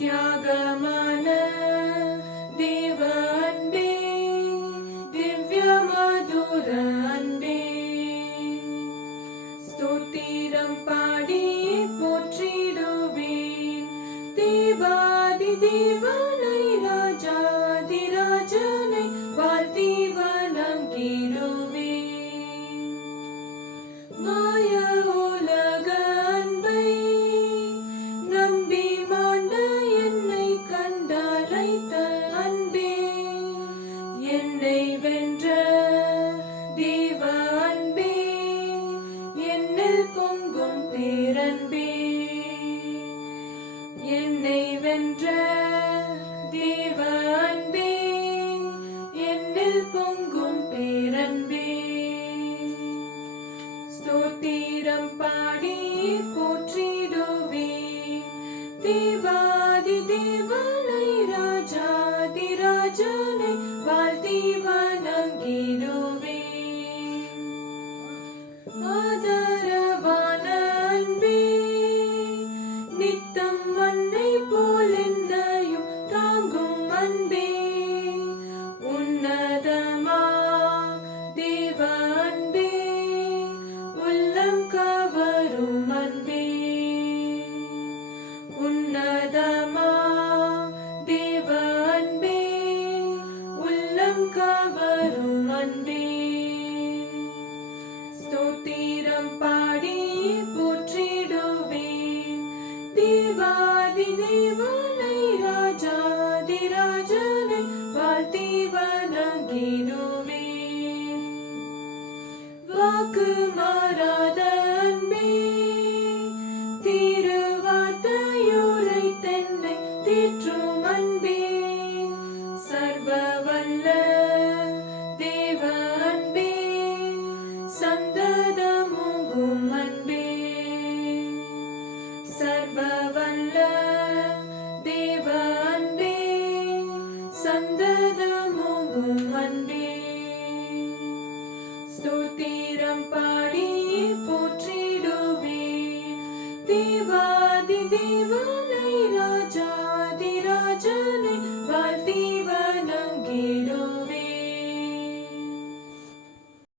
தியாகமான தேவ அன்பே, திவ்ய மதுர அன்பே, ஸ்தோத்திரம் பாடி போற்றிடுவேன் தேவாதி தேவனை, ராஜாதி ராஜனை வாழ்த்தி வணங்கிடுவேன். மாய உலக அன்பை நம்பி மாண்ட என்னை கண்டழைத்த அன்பே, என்னை வென்ற தேவ அன்பே, என்னில் பொங்கும் பேரன்பே, என்னை வென்ற தேவ அன்பே, என்னில் பொங்கும் பேரன்பே, ஸ்தோத்திரம் பாடி போற்றிடுவேன் தேவாதி தேவனை, ராஜாதி ராஜனை வாழ்த்தி வணங்கிடுவேன். ஆதரவான அன்பே, நித்தம் மண்ணை போல் என்னையும் தாங்கும் அன்பே, உன்னதமா தேவ அன்பே, உள்ளம் கவரும் அன்பே, உன்னதமா தேவ அன்பே, உள்ளம் கவரும் அன்பே, ஸ்தோத்திரம் பாடி போற்றிடுவேன் தேவாதி தேவனை, ராஜாதி ராஜனை வாழ்த்தி வணங்கிடுவேன். வாக்கு மாறாத அன்பே, திருவார்த்தையுரை தென்னை தேற்றும் அன்பே, சர்வ வல்ல தேவ அன்பே, சந்ததமுகும் அன்பே, சர்வ வல்ல தேவ அன்பே, சந்ததமுகும் அன்பே, ஸ்தோத்திரம் பாடி போற்றிடுவேன் தேவாதி தேவனை, ராஜாதி ராஜனை வாழ்த்தி